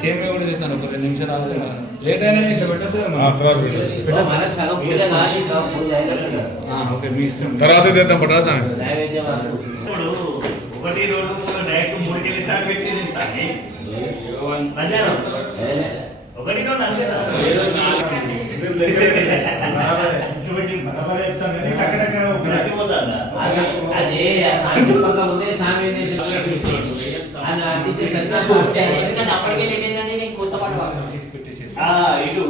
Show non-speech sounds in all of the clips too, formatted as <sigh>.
Same కూడా చేస్తాను ఒక రెండు నిమిషాలు లేట్ అయినా ఇట్లా పెట్టచ్చు ఆ, తర్వాత పెట్టు. పెట్టచ్చు. ఓకే మీ ఇష్టం. తర్వాత వరకు. ఇప్పుడు ఒకటి రెండు మూడు డైరెక్ట్ మూడుకెళ్ళి స్టార్ట్ పెట్టింది సామి మధ్యాహ్నం. ఏ? ఒకటి రెండు అంతే సార్. అది ఆ సాయం చెప్పక ముందే ఇటు.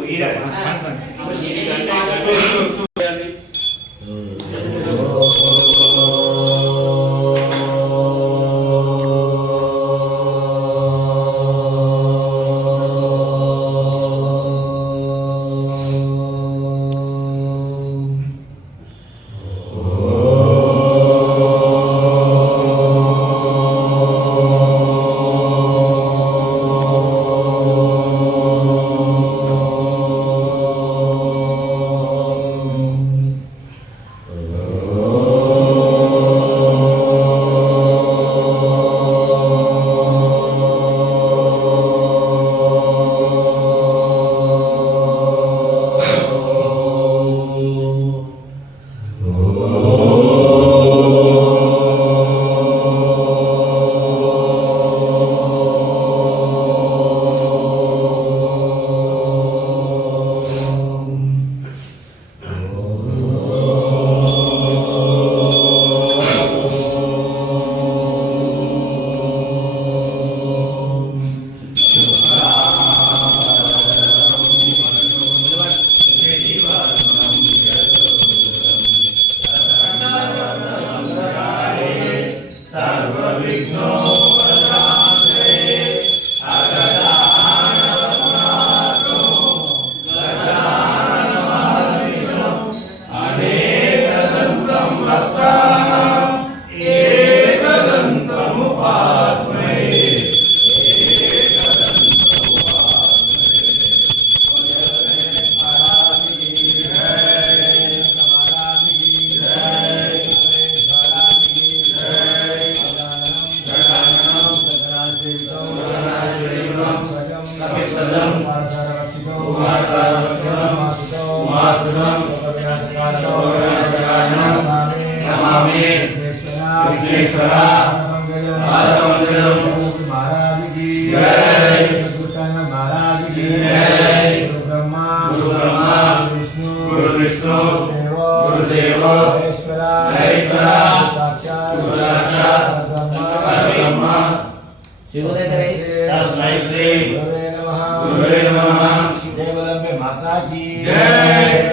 देवो। ईश्वरा ईश्वरा साक्षात् साक्षात् माता की माता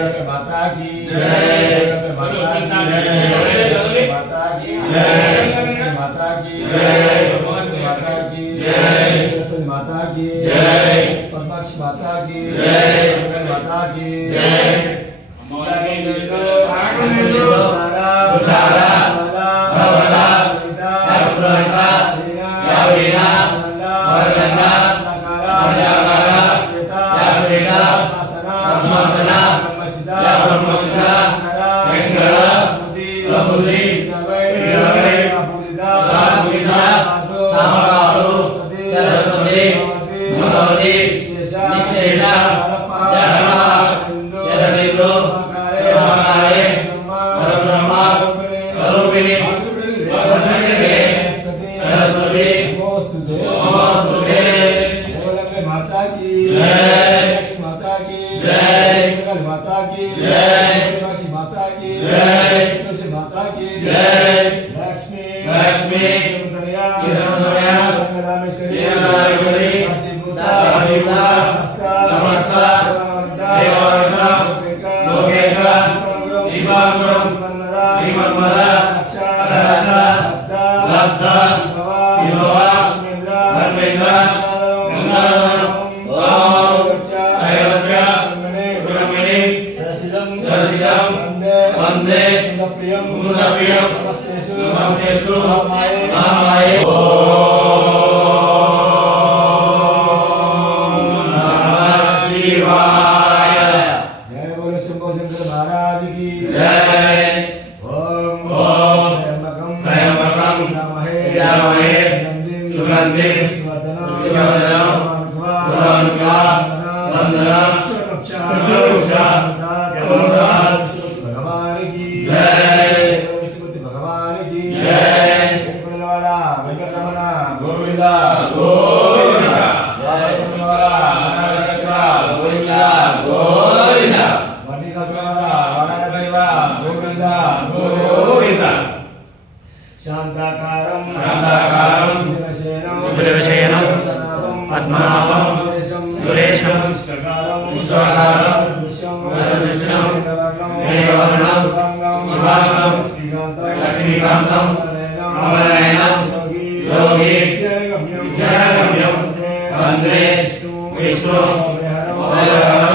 की माता की जय। माता माता की जय। Thank you. विद्यामहे सुगन्धिं सुवर्धनं वन्दनं शुभपक्षः वरदृश्यं मेघवर्णं शुभाङ्गं लक्ष्मीकान्तं अवनयनं योगी जयगम्यं वंदे विष्णु। अभयहरं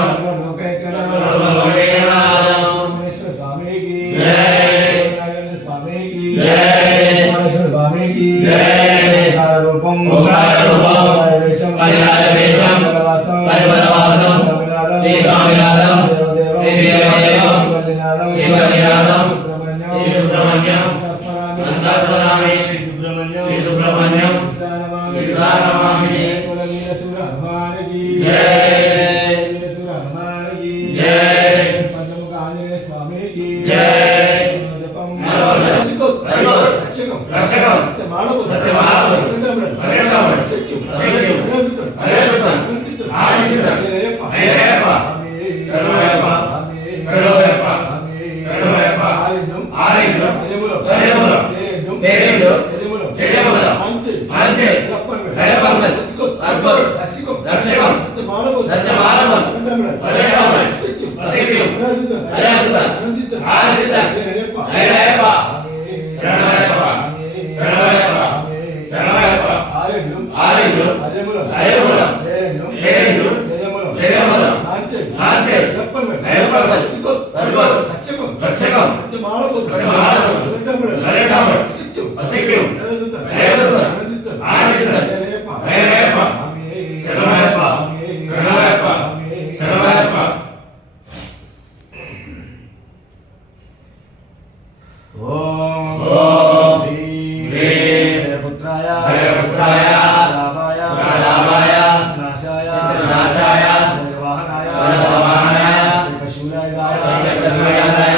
वीरसुर भगवान की जय सदाय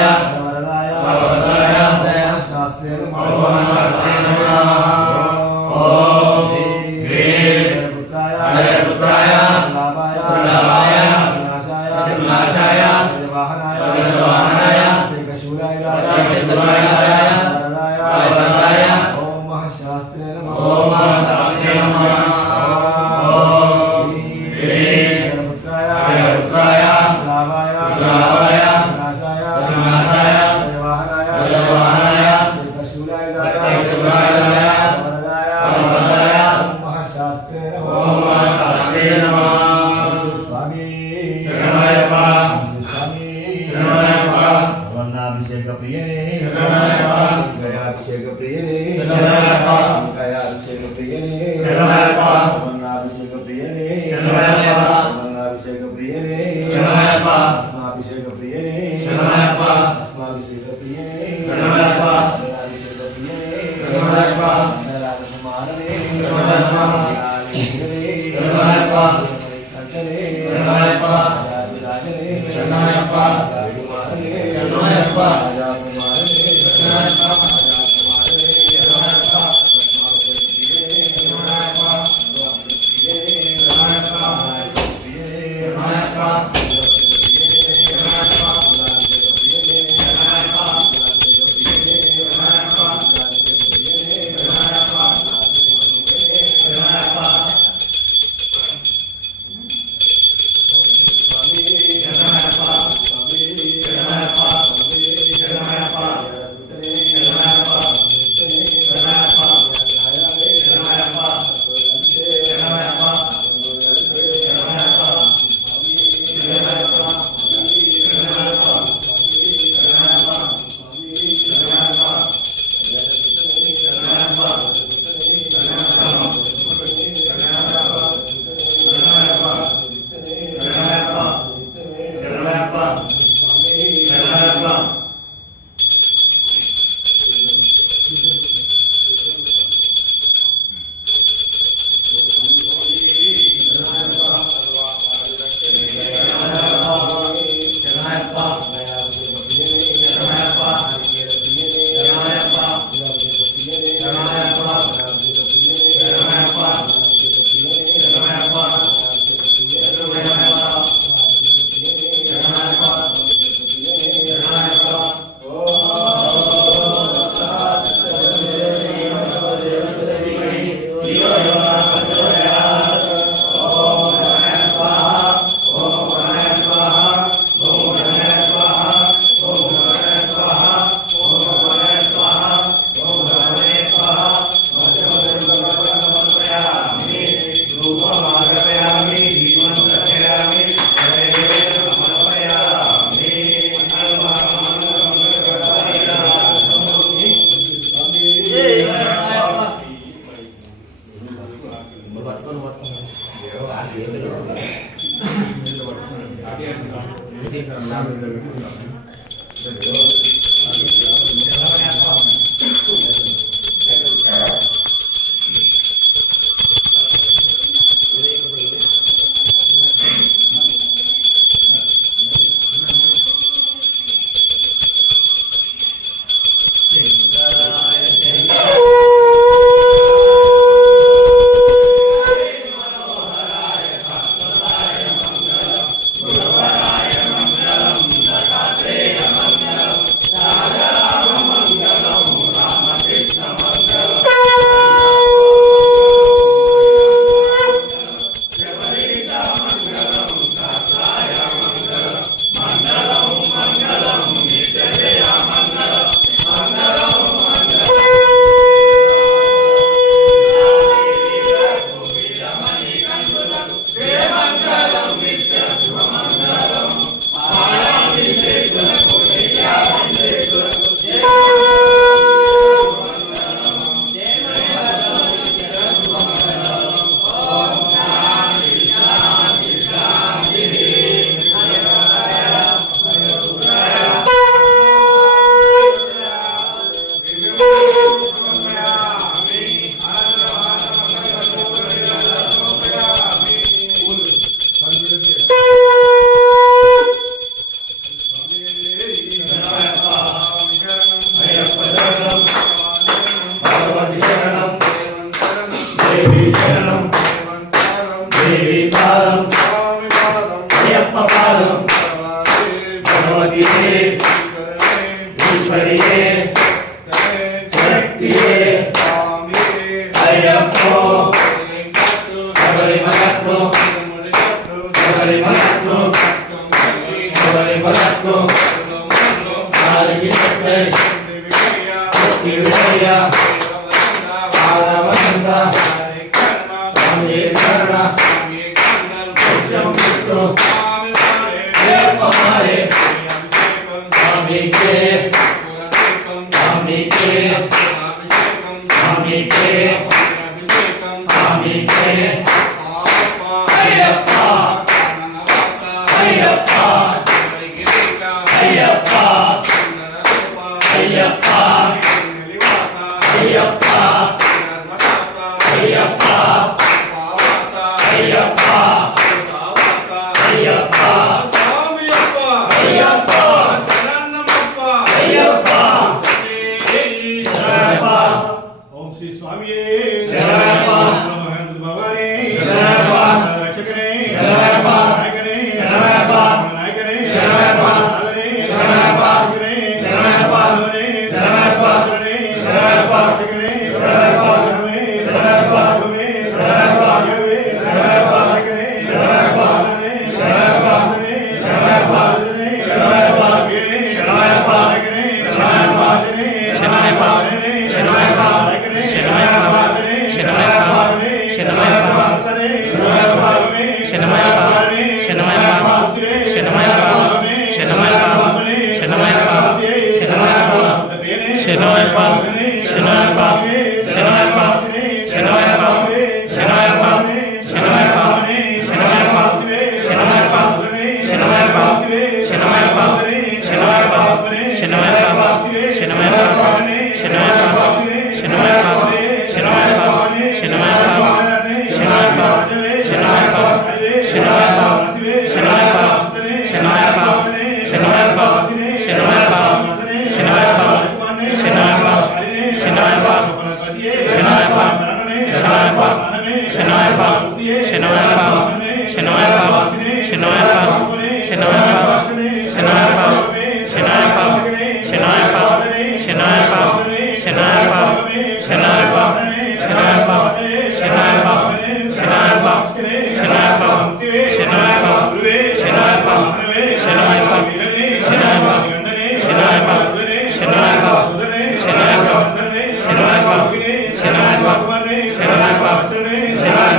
డబ్బులు పడుతున్నాడు. <laughs> పడుతున్నాడు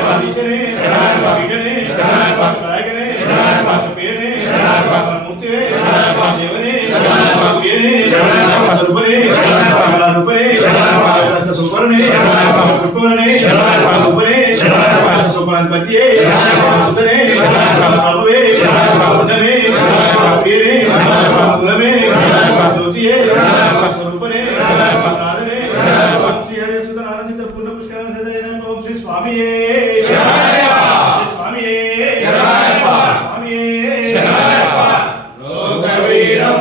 Sí. Sí.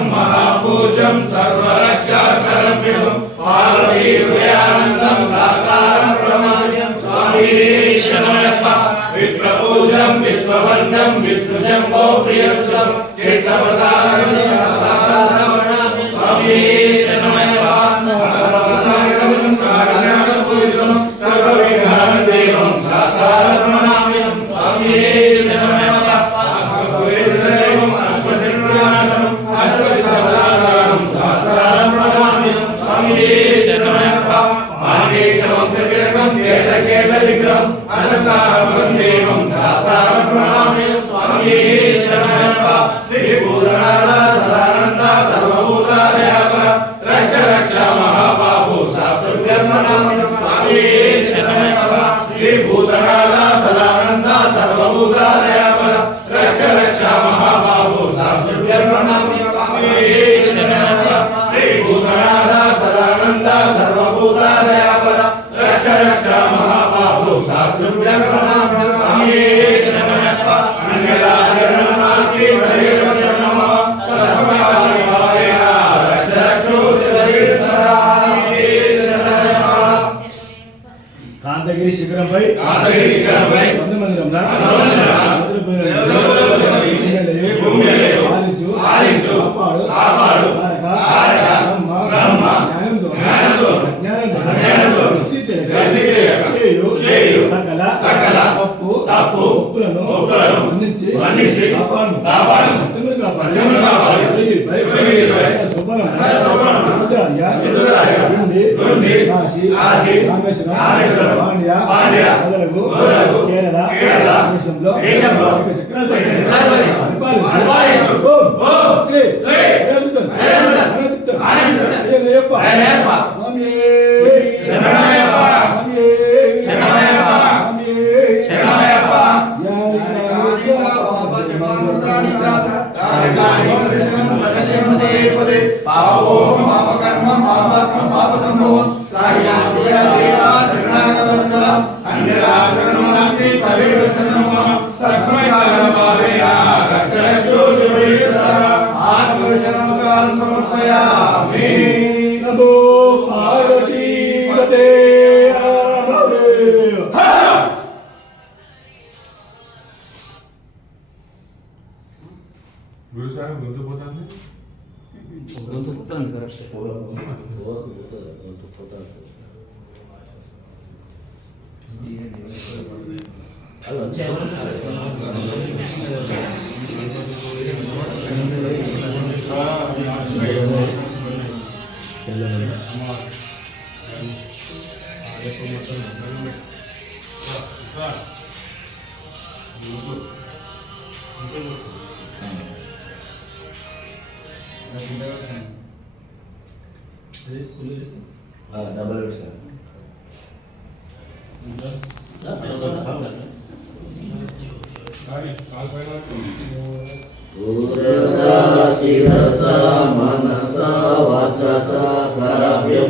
महापूजं महापूजं सर्वरक्षाकरमिदं पार्वती हृदयानन्दं साकारं प्रमायं स्वामीशरणप्पा विप्रपूजं विश्ववन्दं विष्णुशम्भो प्रियस्वं चित्तपसारणं सर्वविघ्नदेवं सासारं प्रणामयं स्वामी కాంతగిరి శిఖరంపై కాంతగిరి కాపాడు. కాపాడు. కారక కారక బ్రహ్మ బ్రహ్మ. జ్ఞానంతో జ్ఞానంతో. అజ్ఞానంతో అజ్ఞానంతో తెలిసి తెలియక తెలిసి తెలియక చేయు చేయు సకల సకల. తప్పు తప్పు. ఒప్పులను ఒప్పులను మన్నించి మన్నించి కాపాడు. కాపాడు. భక్తులను కాపాడు. భక్తులను కాపాడు. వెలిగిరిపై వెలిగిరిపై శుభ్రం శుభ్రం నుండి కాశీ రామేశ్వరం పాండ్య మొదలగు కేరళ దేశంలో చక్రాధిపతి పరిపాలించు శ్రీ గురుసారం గుర్తు పోతాను అది వచ్చే డబల్ సార్ పురసా శిరసా మనసా వాచసా కరాభ్యం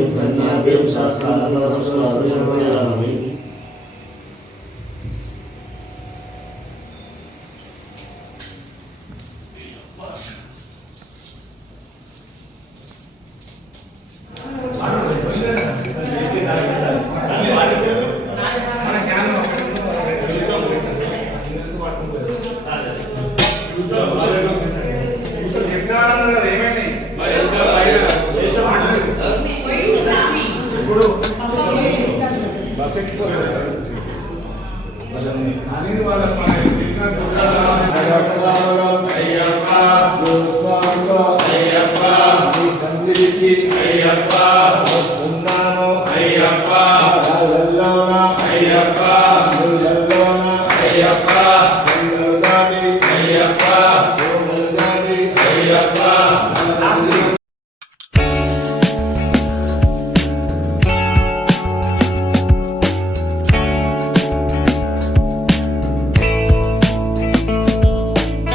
కన్యాభ్యం శాస్త్రాన్ని అయ్యప్ప అయ్యప్ప సన్నిధికి అయ్యప్ప వస్తున్నాను